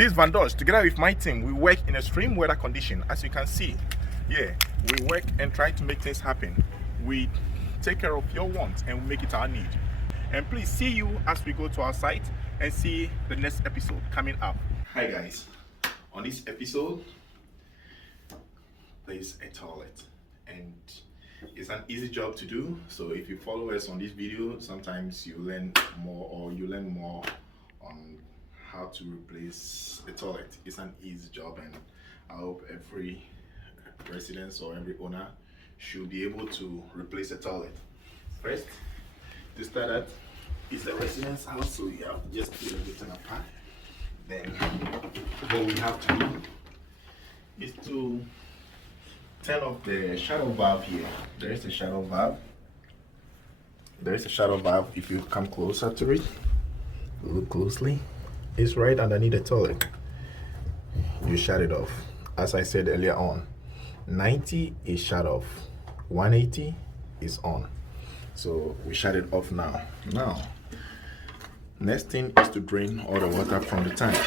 This Van Dodge, together with my team, we work in extreme weather condition. As you can see, yeah, we work and try to make things happen. We take care of your wants and we make it our need. And please see you as we go to our site and see the next episode coming up. Hi guys, on this episode, there's a toilet and it's an easy job to do. So if you follow us on this video, sometimes you learn more on how to replace a toilet. It's an easy job, and I hope every resident or every owner should be able to replace a toilet. First, to start that, it's the residence house, so you have to just put everything apart. Then what we have to do is to turn off the shadow valve here. There is a shadow valve. There is a shadow valve. If you come closer to it, look closely, it's right underneath the toilet. You shut it off. As I said earlier on, 90 is shut off, 180 is on. So we shut it off now. Now, next thing is to drain all the water from the tank.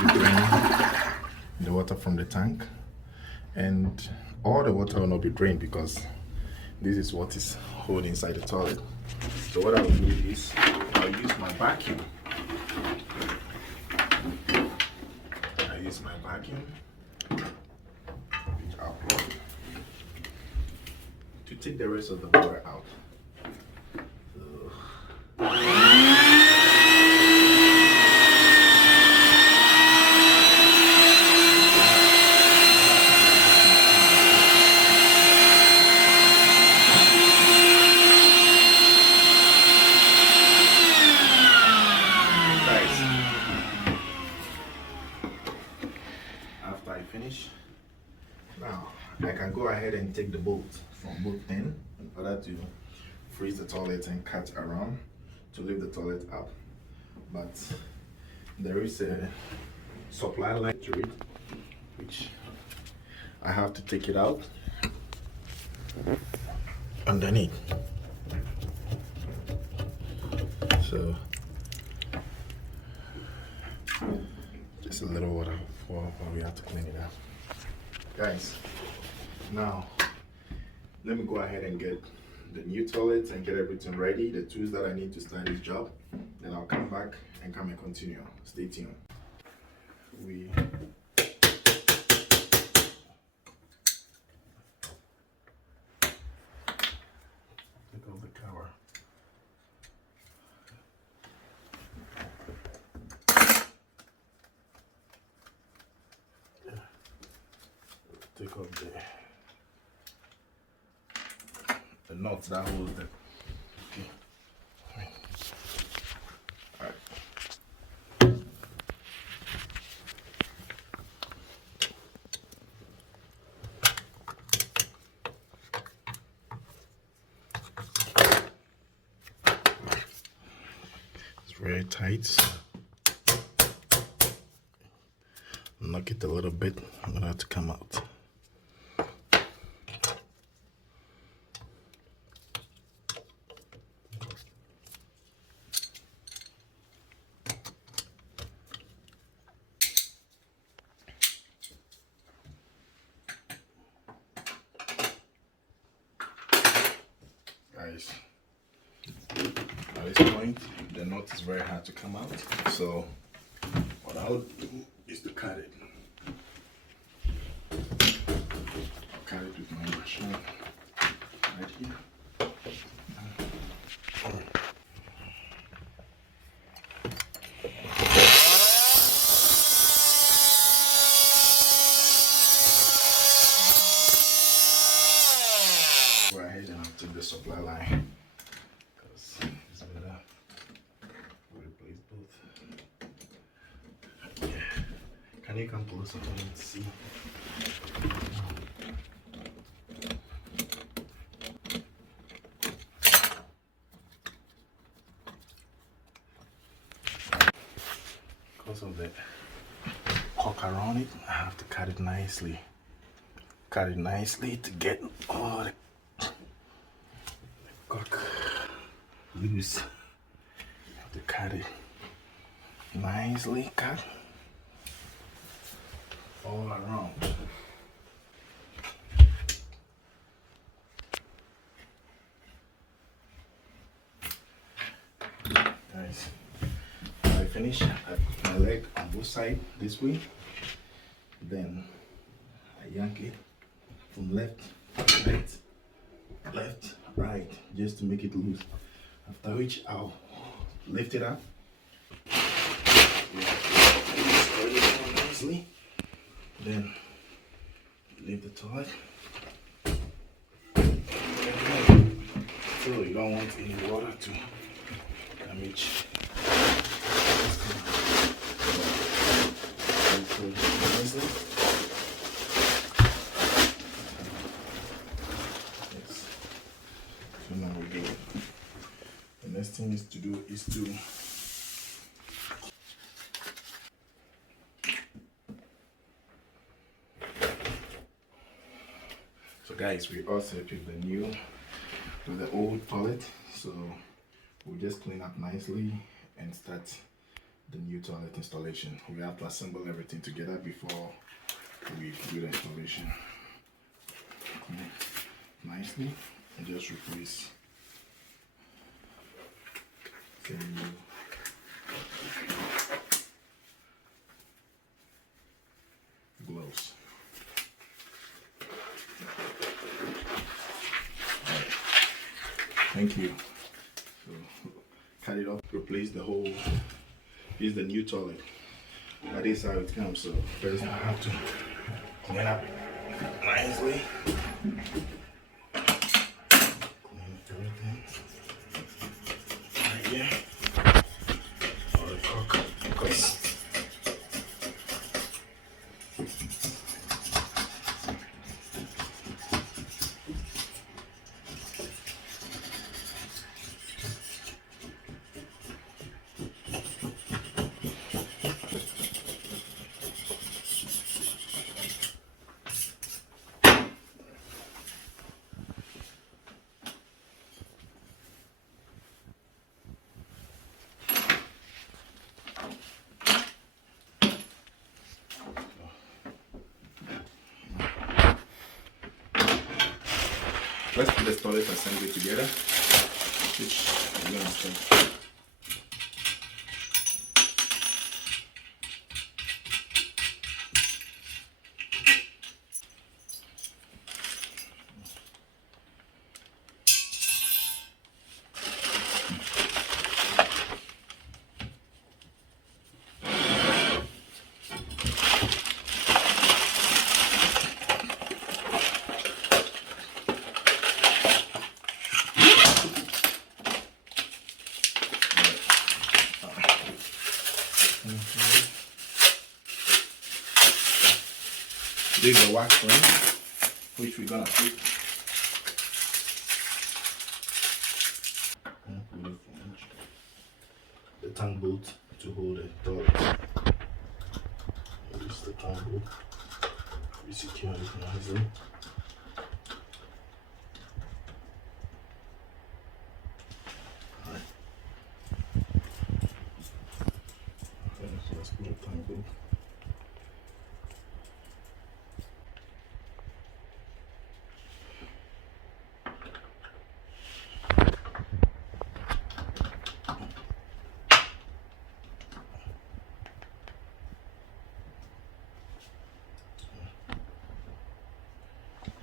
You drain the water from the tank, and all the water will not be drained because this is what is holding inside the toilet. So what I will do is I'll use my vacuum. Which I'll plug to take the rest of the water out. After I finish, now I can go ahead and take the bolt from both ends in order to freeze the toilet and cut around to lift the toilet up. But there is a supply line to it, which I have to take it out underneath. So just a little water before we have to clean it up. Guys, now let me go ahead and get the new toilet and get everything ready, the tools that I need to start this job. Then I'll come back and continue. Stay tuned. We take off the cover. Take off the nuts that hold the. Okay. All right. It's very tight. So knock it a little bit in order to come out. Guys, at this point the nut is very hard to come out, so what I'll do is to cut it. I'll cut it with my machine right here. Go ahead and I'll take the supply line because it's better to replace both. Yeah. Can you come closer for me to see? Because of the cork around it, I have to cut it nicely. Cut it nicely to get all the cork loose. You have to cut it nicely cut all around. Guys, I finish, I put my leg on both sides this way, then I yank it from left, right, left, right, just to make it loose. After which I'll lift it up, spread it down nicely, then leave the toilet. So you don't want any water to damage. Yes. So now we do it. The next thing is to do is to guys, we also took the new with the old toilet, so we'll just clean up nicely and start the new toilet installation. We have to assemble everything together before we do the installation. Clean it nicely and just replace the new gloves. Thank you. So cut it off, replace the whole. Here's the new toilet. That is how it comes. So first I have to clean up nicely. Clean everything. Right here. All the cock, because let's put the toilet assembly together, which we're going to start. This is the wax ring, which we're gonna put. The tongue bolt to hold the toilet. This is the tongue bolt. We secure it nicely. Alright. Okay, so let's put the tongue bolt.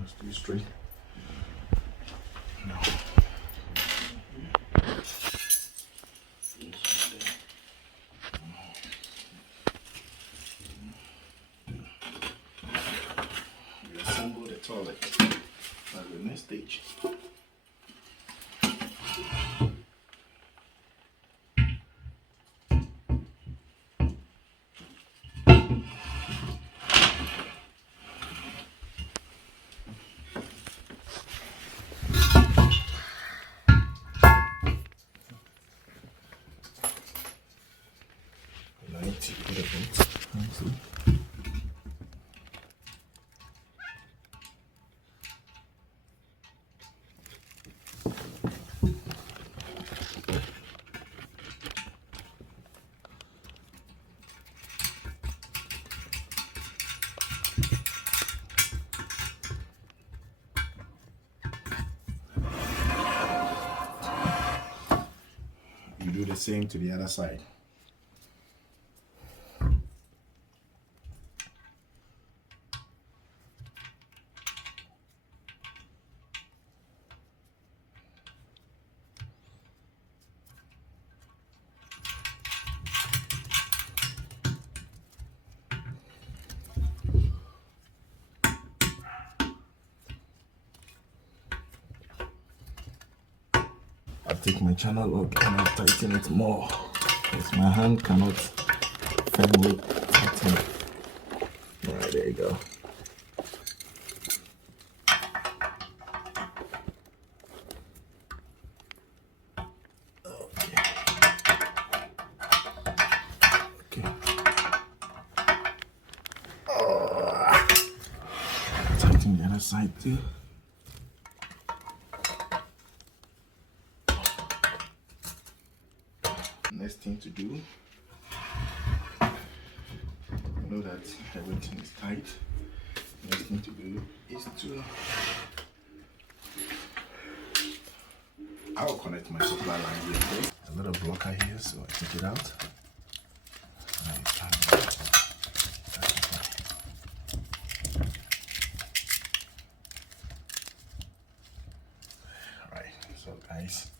Let's do it straight. No. We assemble the toilet. That's the next stage. the same to the other side. I'll take my channel lock and I'll tighten it more because my hand cannot firmly tighten. Alright, there you go. Okay. Tighten the other side too. Next thing to do, know that everything is tight. Next thing to do is to, I'll connect my supply line here first. A little blocker here, so I take it out. Alright, so guys,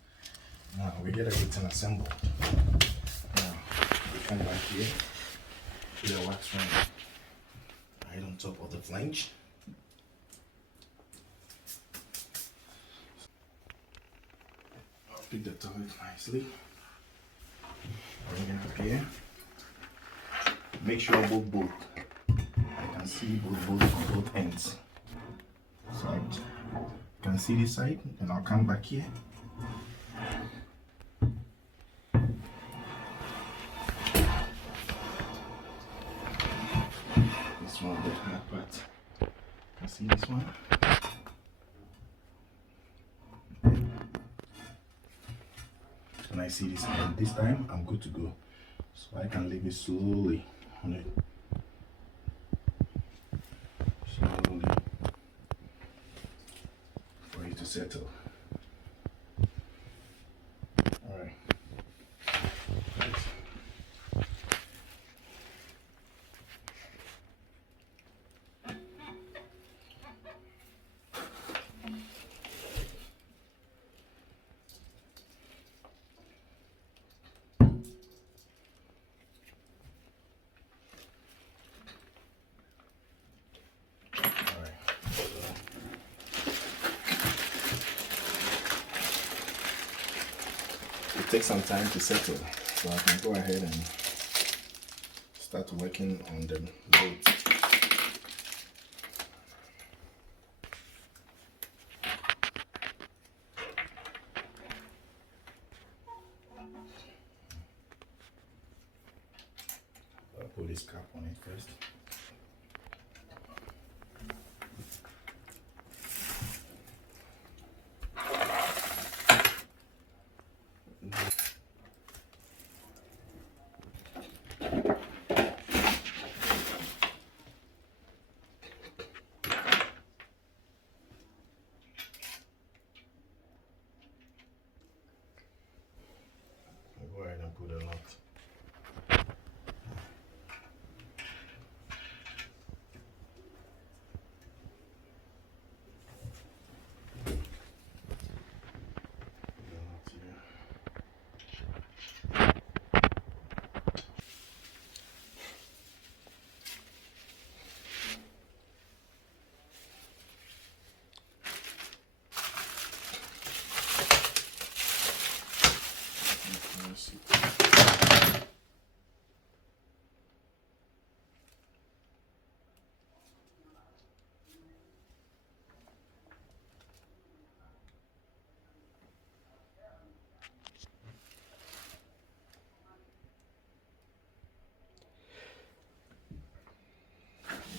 now we get everything assembled. Now we come back here to the wax ring right on top of the flange. I'll pick the turret nicely. Bring it up here. Make sure both I can see both ends. So I can see this side, and I'll come back here. This one, the hard part. Can see this one? When I see this end, this time I'm good to go. So I can leave it slowly on it. Slowly for it to settle. Alright. It takes some time to settle, so I can go ahead and start working on the bolts. I'll put this cap on it first. Go ahead and put a knot.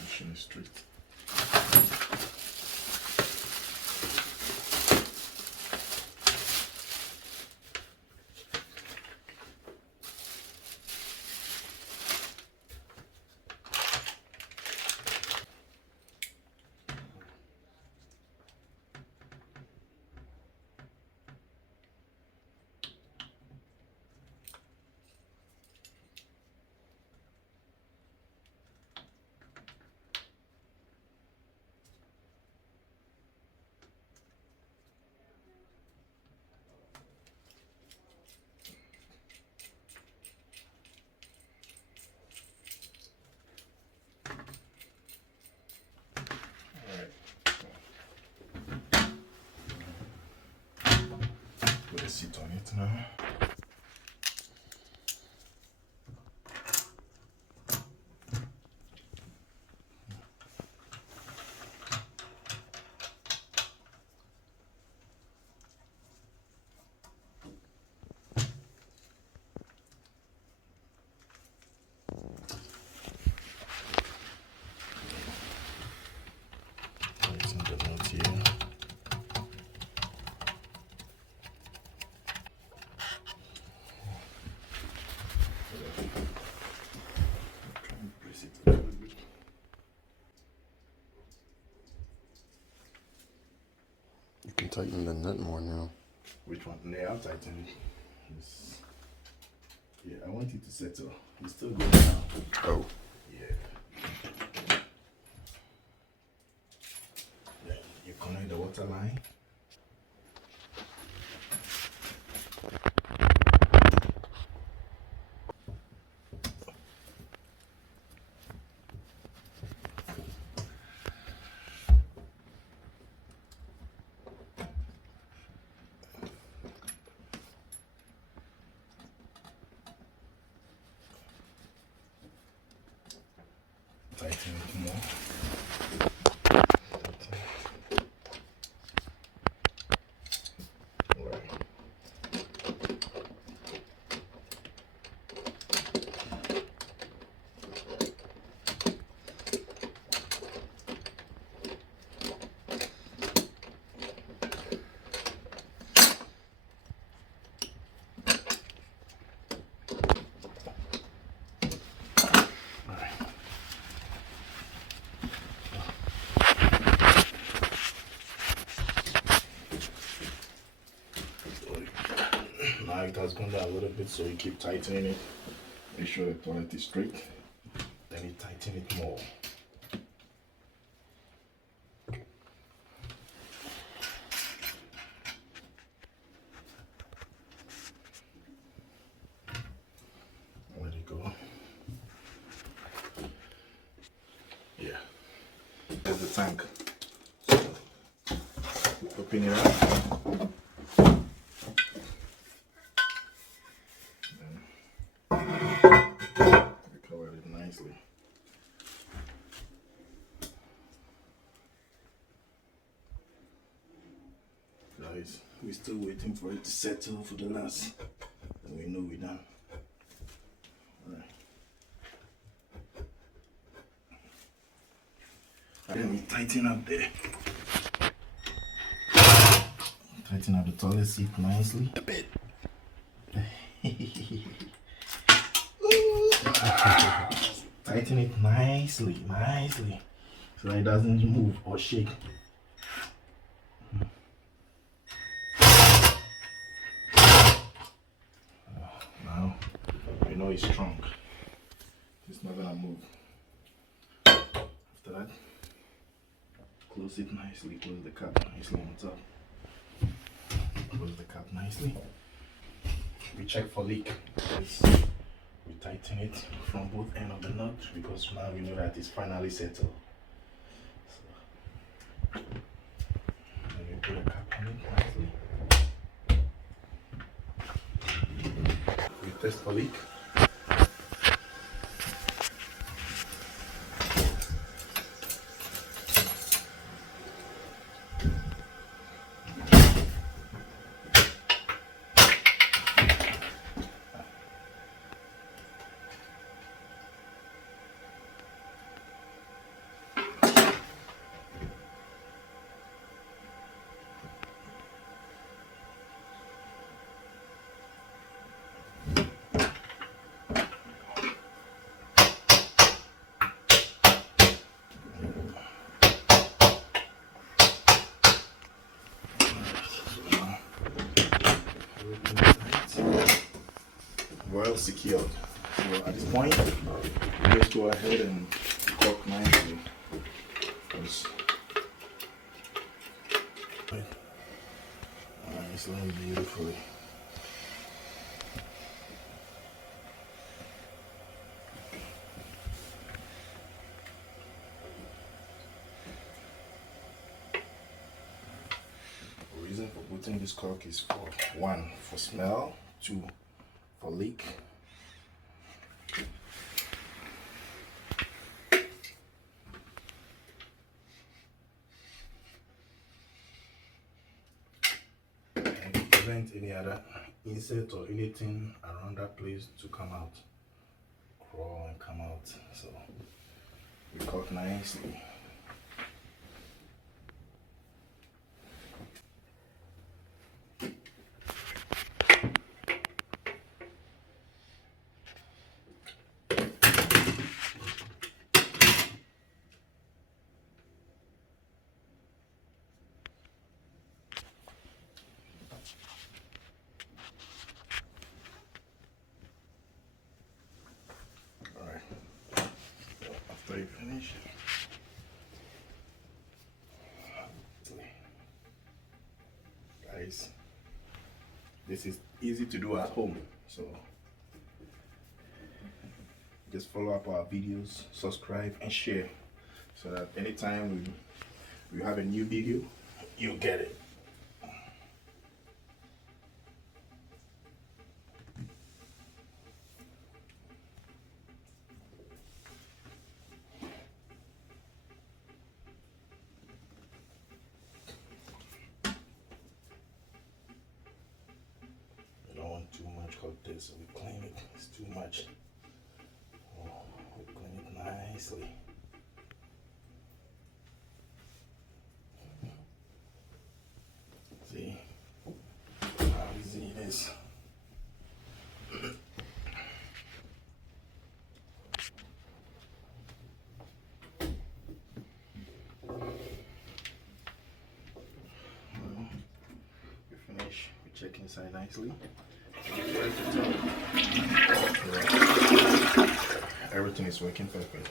Machine is straight. Just sit on it now. Tighten the knot here. Try and press it a little bit. You can tighten the nut more now. Which one? Yeah, I'll tighten it. It's, yeah, I want it to settle. It's still going now. Oh. Yeah. Then you connect the water line. Tighten it more. Now it has gone down a little bit, so you keep tightening it. Make sure the toilet is straight. Then you tighten it more. Let it go. Yeah. There's the tank. So, open it up. Cover it nicely. Guys, we're still waiting for it to settle for the last, and we know we're done. Alright. Then we tighten up there. Tighten up the toilet seat nicely. A bit. Tighten it nicely, so that it doesn't move or shake. Now you know it's strong. It's not gonna move. After that, close it nicely. Close the cap nicely on top. Close the cap nicely. We check for leak. We tighten it from both ends of the nut because now we know that it's finally settled. So, then we put a cap on it nicely. We test for leak. Well secured. So at this point, just go ahead and cork nicely. Nicely, beautifully. The reason for think this caulk is for 1 for smell, 2 for leak. And to prevent any other insect or anything around that place to come out, crawl and come out. So we caulk nicely. After you finish, guys, this is easy to do at home, so just follow up our videos, subscribe and share, so that anytime we have a new video, you'll get it. Too much of this, so we clean it. It's too much. Oh, we clean it nicely. See how easy it is. Well, we finish. We check inside nicely. Everything is working perfect.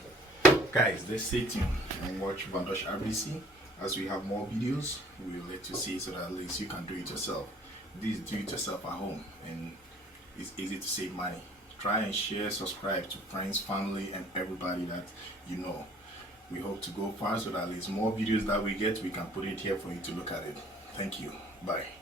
Guys, let's stay tuned and watch Vandosh RBC. As we have more videos, we will let you see, so that at least you can do it yourself. This do it yourself at home, and it's easy to save money. Try and share, subscribe to friends, family and everybody that you know. We hope to go far, so that at least more videos that we get, we can put it here for you to look at it. Thank you. Bye.